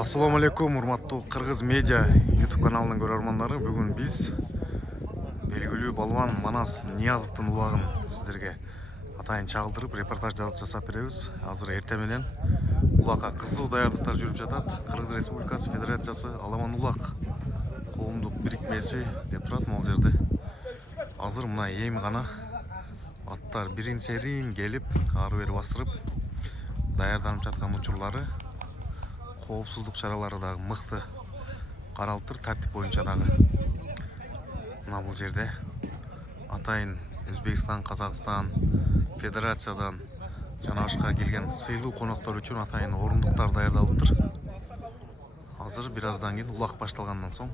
Ассаламу алейкум, урматтуу Кыргыз медиа YouTube каналынын көрөрмандары. Бүгүн биз белгилүү балван Манас Ниязовдун улагын сиздерге атайын чагылдырып, репортаж жасап беребиз. Азыр эрте менен улакка кызуу даярдыктар жүрүп жатат. Кыргыз Республикасы Федерациясы Аламан улак коомдук бирикмеси деп турат могул жерде. Азыр мына эми гана аттар бирин серин келип, ары бери бастырып даярданып жаткан учурлары, коопсуздук чаралары дагы мыкты каралып тур, тартип боюнча дагы. Мына бул жерде атайын Өзбекстан, Казакстан, Федерациядан жана башка келген сыйлуу коноктор үчүн атайын орундуктар даярдалып тур. Азыр бир аздан кийин улак башталгандан соң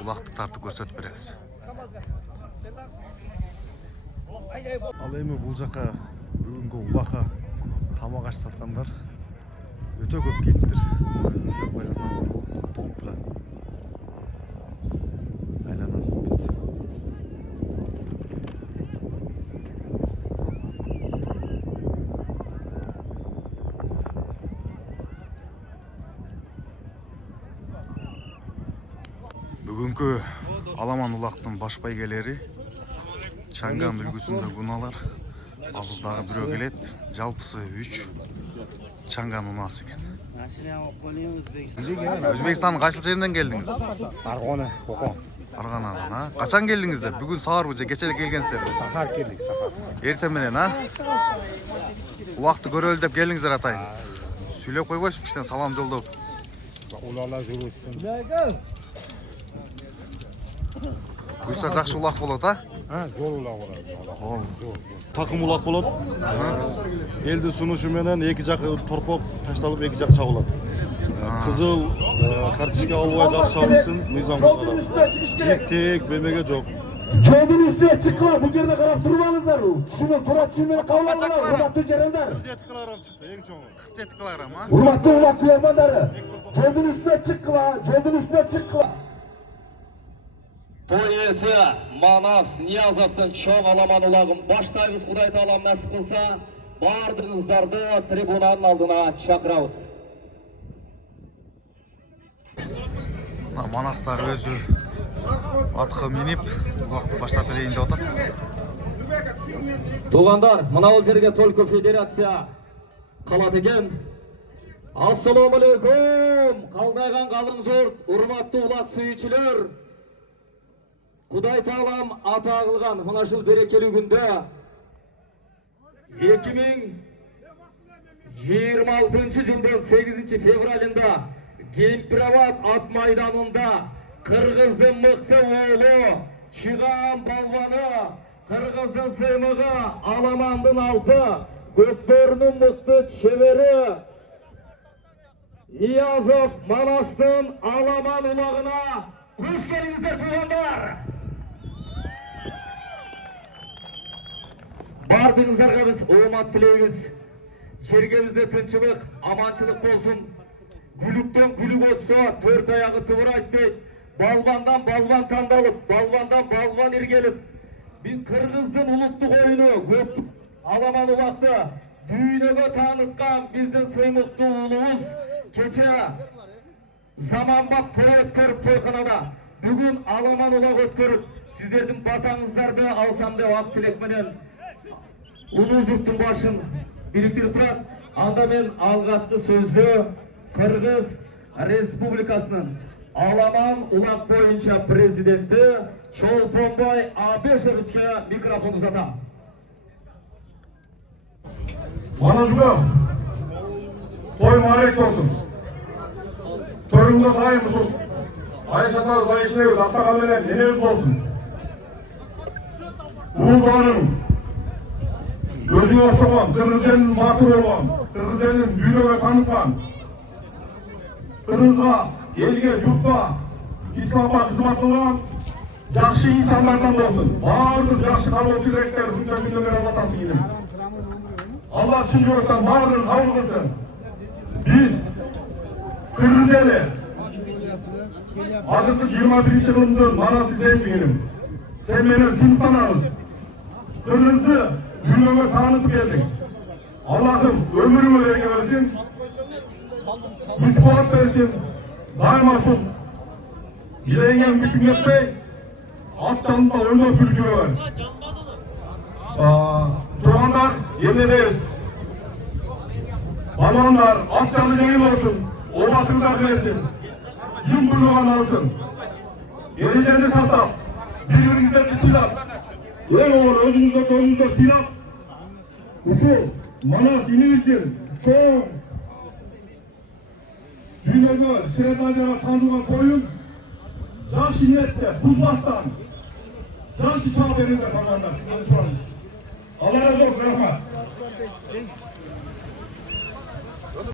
улакты тартып көрсөтүп беребиз. Ал эми бул жака бүгүнкү улакка тамак аш саткандар өтө көп келиптир. Өзүңүздөр байкасаңыздар болот, толуп турат. Айланасы бүт. Бүгүнкү Аламан улактын баш байгелери Чанган үлгүсүндө унаалар. Азыр дагы бирөө келет. Жалпысы 3 Чанган унасы экен. Өзбекстандын кайсыл жеринен келдиңиз? Аргона, Кокон. Арганадан, а? Качан келдиңиздер? Бүгүн саарбы же кече келгенсиздер? Сахар келдик, сахар. Эрте менен, а? Улакты көрөлү деп келдиңиздер атайын. Сүйлөп койбойсузбу, кичине салам жолдоп? Улалар жүрүшсүн. Буйса жакшы улак болот, а? Зор улак болот. Такым улак болот. Элди сунушу менен эки жак торпок ташталып эки жак чабылат. Кызыл карточка албай жакшы чабылсын, мыйзам карап. Жектек бемеге жок. Жолдун үстүнө чыккыла, бул жерде карап турбаңыздар. Түшүнүп тура түшүнүп кабыл алыңыздар, урматтуу жарандар. 47 килограмм чыкты, эң чоңу. 47 килограмм, а? Урматтуу улак көрөрмандары, жолдун үстүнө чыккыла, жолдун үстүнө чыккыла. Той иесі Манас Ниязовдың чоң Аламан улагын баштайбыз. Кудай таалам насип кылса, бардыгыңыздарды трибунанын алдына чакырабыз. Манастар өзү атка минип улакты баштап берейин деп атат. Туугандар, мына бул жерге только федерация калат экен. Ассаламу алейкум, калдайган калың журт, урматтуу улак сүйүүчүлөр. Кудай таалам ата кылган мына ушул берекелүү күндө 2026 жылдын 8 февралында Кемпирабад ат майданында Кыргыздын мыкты оолу, чыган балваны, Кыргыздын сыймыгы, Аламандын алты, көктөрүнүн мыкты чебери Ниязов Манастын Аламан улагына кош келиңиздер туугандар. Бардыңыздарга биз оомат тилейбиз. Жергебизде тынчылык, аманчылык болсун. Гүлүктөн гүлүк өссө, төрт аягы тыбырайт дейт. Балбандан балбан тандалып, балбандан балбан иргелип, биз Кыргыздын улуттук оюну көп Аламан улакты дүйнөгө тааныткан биздин сыймыктуу уулубуз кече заманбап той өткөрүп тойканада. Бүгүн Аламан улак өткөрүп, сиздердин батаңыздарды алсам деп ак тилек менен улуу журттун башын бириктирип турат. Анда мен алгачкы сөздү Кыргыз Республикасынын Аламан улак боюнча президенти Чолпонбай Абешевичке микрофон узатам. Манасуга той маарек болсун. Тойуңда дайым ушул айшатабыз, айшебиз, аксакал менен энебиз болсун. Уулдарым өзүңө окшогон, Кыргыз элинин баатыры болгон, Кыргыз элин дүйнөгө тааныткан, Кыргызга, элге, журтка, исламга кызмат кылган жакшы инсандардан болсун. Баардык жакшы кабыл тилектер ушунча күндөр атасы кинем. Алла чын жүрөктөн баардыгын кабыл кылсын. Биз Кыргыз эли азыркы 21-кылымдын Манас изесиңиним. Сен менен сыймыктанабыз. Кыргызды дүйнөгө таанытып келдик. Аллахым ömrüңө берге берсин. güç kuvvet versin. Daima şu bileğingen gücüm yetmey. At canında oynayıp ülküler. Turanlar yemedeyiz. Balonlar at canlı cengil olsun. Obatınızlar dilesin. Yım buyruğan alsın. Geleceğini satap. Birbirinizden bir silah. El oğul özünüzden silah. Uşu Manas ininizdir. Çoğun. Dünyada Seredazara tanrıma koyun. Жақсы ниетте, бұзбастан. Жақсы чал беріңіздер, бағанда, сіздерді тұрамыз. Алла разы болсын, рахмат.